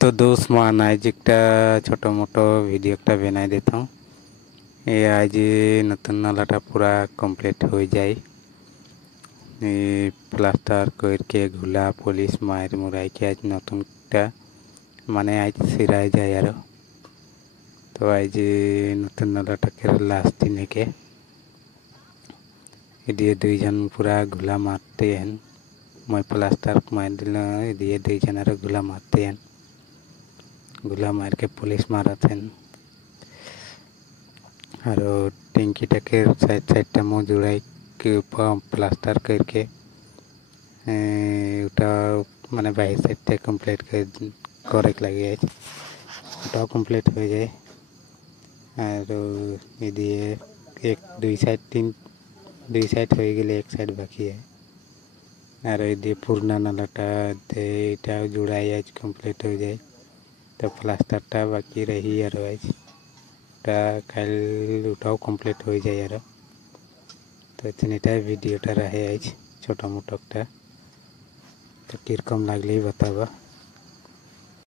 तो दोस्त मान आज एक छोटो मोटो वीडियो बनाई देता हूँ। ये आज नतून नालाटा पूरा कमप्लीट हो जाए। प्लास्टर करके घुला पुलिस मार मुराई के आज नतून माने आज सिराय जाए यार। तो आज नतून नालाटा के लास्ट दिन के इदिए दुईजन पूरा घुला मारते हैं। मैं प्लास्टर मार दिल इदिए दुईजन घुला मारते हैं। गुला मार के पुलिस मारत हैं और टेंकी टके साइड साइड मुँह जुड़ाई के प्लास्टर करके उटा माने बाहर साइड कम्प्लीट करे लगे उटा कम्प्लीट हो जाए और इदिए एक दुई साइड हो गए एक साइड बाकी है और इदिए पुरना नालाटा इटा जुड़ाई आज कम्प्लीट हो जाए। तो प्लास्टर बाकी रही और आज कल उठाओ कम्प्लीट हो जाए यार। तो इतनीटा वीडियोटा रहे आज छोटा मोटा तो किरकम लागले बतावा।